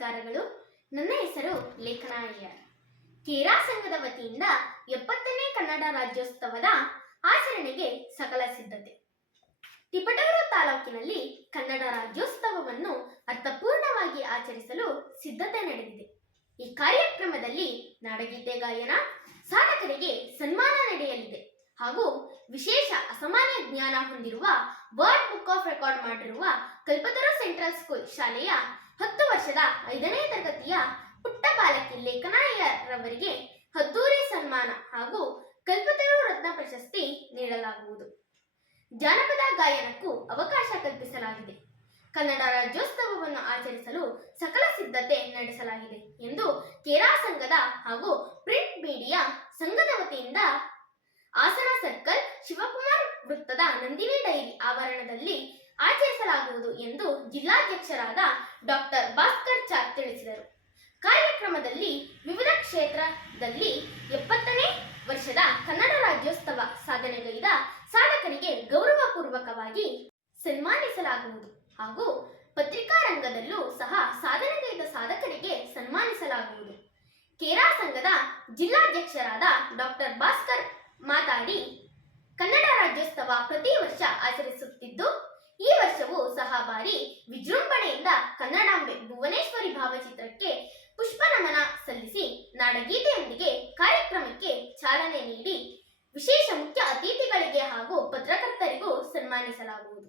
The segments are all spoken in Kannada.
ನಮಸ್ಕಾರಗಳು. ನನ್ನ ಹೆಸರು ಲೇಖನ ಅಯ್ಯರ್. ಕೇರಾ ಸಂಘದ ವತಿಯಿಂದ 70ನೇ ಕನ್ನಡ ರಾಜ್ಯೋತ್ಸವದ ಆಚರಣೆಗೆ ಸಕಲ ಸಿದ್ಧತೆ. ತಿಪಟೂರು ತಾಲೂಕಿನಲ್ಲಿ ಕನ್ನಡ ರಾಜ್ಯೋತ್ಸವವನ್ನು ಅರ್ಥಪೂರ್ಣವಾಗಿ ಆಚರಿಸಲು ಸಿದ್ಧತೆ ನಡೆದಿದೆ. ಈ ಕಾರ್ಯಕ್ರಮದಲ್ಲಿ ನಾಡಗೀತೆ ಗಾಯನ, ಸಾಧಕರಿಗೆ ಸನ್ಮಾನ ನಡೆಯಲಿದೆ ಹಾಗೂ ವಿಶೇಷ ಅಸಾಮಾನ್ಯ ಜ್ಞಾನ ಹೊಂದಿರುವ ವರ್ಲ್ಡ್ ಬುಕ್ ಆಫ್ ರೆಕಾರ್ಡ್ ಮಾಡಿರುವ ಕಲ್ಪತರು ಸೆಂಟ್ರಲ್ ಸ್ಕೂಲ್ ಶಾಲೆಯ 10 ವರ್ಷದ 5ನೇ ತರಗತಿಯ ಪುಟ್ಟ ಬಾಲಕಿ ಲೇಖನ ಅಯ್ಯರ್ ರವರಿಗೆ ಅದ್ದೂರಿ ಸನ್ಮಾನ ಹಾಗೂ ಕಲ್ಪತರು ರತ್ನ ಪ್ರಶಸ್ತಿ ನೀಡಲಾಗುವುದು. ಜಾನಪದ ಗಾಯನಕ್ಕೂ ಅವಕಾಶ ಕಲ್ಪಿಸಲಾಗಿದೆ. ಕನ್ನಡ ರಾಜ್ಯೋತ್ಸವವನ್ನು ಆಚರಿಸಲು ಸಕಲ ಸಿದ್ಧತೆ ನಡೆಸಲಾಗಿದೆ ಎಂದು ಕೇರಾ ಸಂಘದ ಹಾಗೂ ಪ್ರಿಂಟ್ ಮೀಡಿಯಾ ಸಂಘದ ವತಿಯಿಂದ ಹಾಸನ ಸರ್ಕಲ್ ಶಿವಕುಮಾರ್ ವೃತ್ತದ ನಂದಿನಿ ಡೈರಿ ಆವರಣದಲ್ಲಿ ಆಚರಿಸಲಾಗುವುದು ಎಂದು ಜಿಲ್ಲಾಧ್ಯಕ್ಷರಾದ ಡಾಕ್ಟರ್ ಭಾಸ್ಕರ್ ಚಾರ್ ತಿಳಿಸಿದರು. ಕಾರ್ಯಕ್ರಮದಲ್ಲಿ ವಿವಿಧ ಕ್ಷೇತ್ರದಲ್ಲಿ 70ನೇ ವರ್ಷದ ಕನ್ನಡ ರಾಜ್ಯೋತ್ಸವ ಸಾಧನೆಗೈದ ಸಾಧಕರಿಗೆ ಗೌರವಪೂರ್ವಕವಾಗಿ ಸನ್ಮಾನಿಸಲಾಗುವುದು ಹಾಗೂ ಪತ್ರಿಕಾ ರಂಗದಲ್ಲೂ ಸಹ ಸಾಧನೆಗೈದ ಸಾಧಕರಿಗೆ ಸನ್ಮಾನಿಸಲಾಗುವುದು. ಕೇರಾ ಸಂಘದ ಜಿಲ್ಲಾಧ್ಯಕ್ಷರಾದ ಡಾಕ್ಟರ್ ಭಾಸ್ಕರ್ ಮಾತಾಡಿ, ಕನ್ನಡ ರಾಜ್ಯೋತ್ಸವ ಪ್ರತಿ ವರ್ಷ ಆಚರಿಸುತ್ತಿದ್ದು, ಈ ವರ್ಷವೂ ಸಹ ಭಾರಿ ವಿಜೃಂಭಣೆಯಿಂದ ಕನ್ನಡಾಂಬೆ ಭುವನೇಶ್ವರಿ ಭಾವಚಿತ್ರಕ್ಕೆ ಪುಷ್ಪ ನಮನ ಸಲ್ಲಿಸಿ ನಾಡಗೀತೆಯೊಂದಿಗೆ ಕಾರ್ಯಕ್ರಮಕ್ಕೆ ಚಾಲನೆ ನೀಡಿ ವಿಶೇಷ ಮುಖ್ಯ ಅತಿಥಿಗಳಿಗೆ ಹಾಗೂ ಪತ್ರಕರ್ತರಿಗೂ ಸನ್ಮಾನಿಸಲಾಗುವುದು.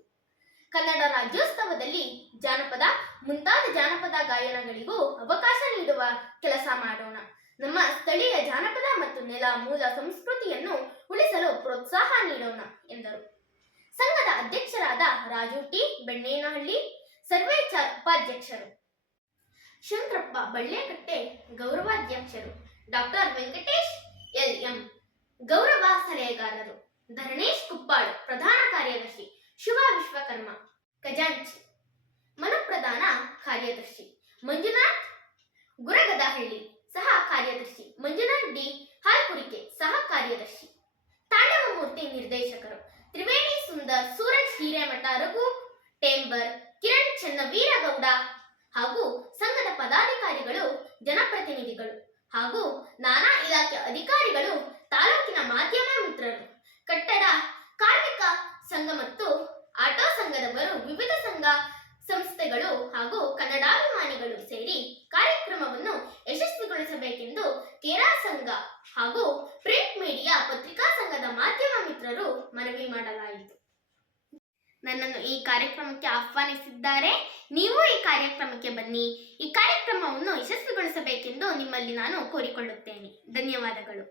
ಕನ್ನಡ ರಾಜ್ಯೋತ್ಸವದಲ್ಲಿ ಜಾನಪದ ಮುಂತಾದ ಜಾನಪದ ಗಾಯನಗಳಿಗೂ ಅವಕಾಶ ನೀಡುವ ಕೆಲಸ ಮಾಡೋಣ. ನಮ್ಮ ಸ್ಥಳೀಯ ಜಾನಪದ ಮತ್ತು ನೆಲ ಮೂಲ ಸಂಸ್ಕೃತಿಯನ್ನು ಉಳಿಸಲು ಪ್ರೋತ್ಸಾಹ ನೀಡೋಣ ಎಂದರು. ಸಂಘದ ಅಧ್ಯಕ್ಷರಾದ ರಾಜು ಟಿ ಬೆಣ್ಣೇನಹಳ್ಳಿ, ಸರ್ವೇಚಾರ್ ಉಪಾಧ್ಯಕ್ಷರು, ಶಂಕರಪ್ಪ ಬಳ್ಳೆಕಟ್ಟೆ ಗೌರವಾಧ್ಯಕ್ಷರು, ಡಾಕ್ಟರ್ ವೆಂಕಟೇಶ್ ಎಲ್.ಎಂ ಗೌರವ ಸಲಹೆಗಾರರು, ಧರಣೇಶ್ ಕುಪ್ಪಾಳ್ ಪ್ರಧಾನ ಕಾರ್ಯದರ್ಶಿ, ಶುಭಾ ವಿಶ್ವಕರ್ಮ ಖಜಾಂಚಿ, ಮನಪ್ರಧಾನ ಕಾರ್ಯದರ್ಶಿ, ಮಂಜುನಾಥ್ ಗುರಗದಹಳ್ಳಿ ಸಹ ಕಾರ್ಯದರ್ಶಿ, ಮಂಜುನಾಥ್ ಡಿ ಹಾಲ್ಕುರಿಕೆ ಸಹ ಕಾರ್ಯದರ್ಶಿ, ತಾಂಡವ ಮೂರ್ತಿ ನಿರ್ದೇಶಕರು, ತ್ರಿವೇಣಿ ಸುಂದರ್, ಸೂರಜ್ ಹಿರೇಮಠ, ರಘು ಟೇಂಬರ್, ಕಿರಣ್ ಚನ್ನವೀರಗೌಡ ಹಾಗೂ ಸಂಘದ ಪದಾಧಿಕಾರಿಗಳು, ಜನಪ್ರತಿನಿಧಿಗಳು ಹಾಗೂ ನಾನಾ ಇಲಾಖೆ ಅಧಿಕಾರಿಗಳು, ತಾಲೂಕಿನ ಮಾಧ್ಯಮ ಮಿತ್ರರು, ಕಟ್ಟಡ ಕಾರ್ಮಿಕ ಸಂಘ ಮತ್ತು ಆಟೋ ಸಂಘದವರು, ವಿವಿಧ ಸಂಘ ಸಂಸ್ಥೆಗಳು ಹಾಗೂ ಕನ್ನಡಾಭಿಮಾನಿಗಳು ಸೇರಿ ಕಾರ್ಯಕ್ರಮವನ್ನು ಯಶಸ್ವಿಗೊಳಿಸಬೇಕೆಂದು ಕೇರಾ ಸಂಘ ಹಾಗೂ ಪ್ರಿಂಟ್ ಮೀಡಿಯಾ ಪತ್ರಿಕಾ ಸಂಘದ ಮಾಧ್ಯಮ ಮಿತ್ರರು ಮನವಿ ಮಾಡಲಾಯಿತು. ನನ್ನನ್ನು ಈ ಕಾರ್ಯಕ್ರಮಕ್ಕೆ ಆಹ್ವಾನಿಸಿದ್ದಾರೆ. ನೀವು ಈ ಕಾರ್ಯಕ್ರಮಕ್ಕೆ ಬನ್ನಿ. ಈ ಕಾರ್ಯಕ್ರಮವನ್ನು ಯಶಸ್ವಿಗೊಳಿಸಬೇಕೆಂದು ನಿಮ್ಮಲ್ಲಿ ನಾನು ಕೋರಿಕೊಳ್ಳುತ್ತೇನೆ. ಧನ್ಯವಾದಗಳು.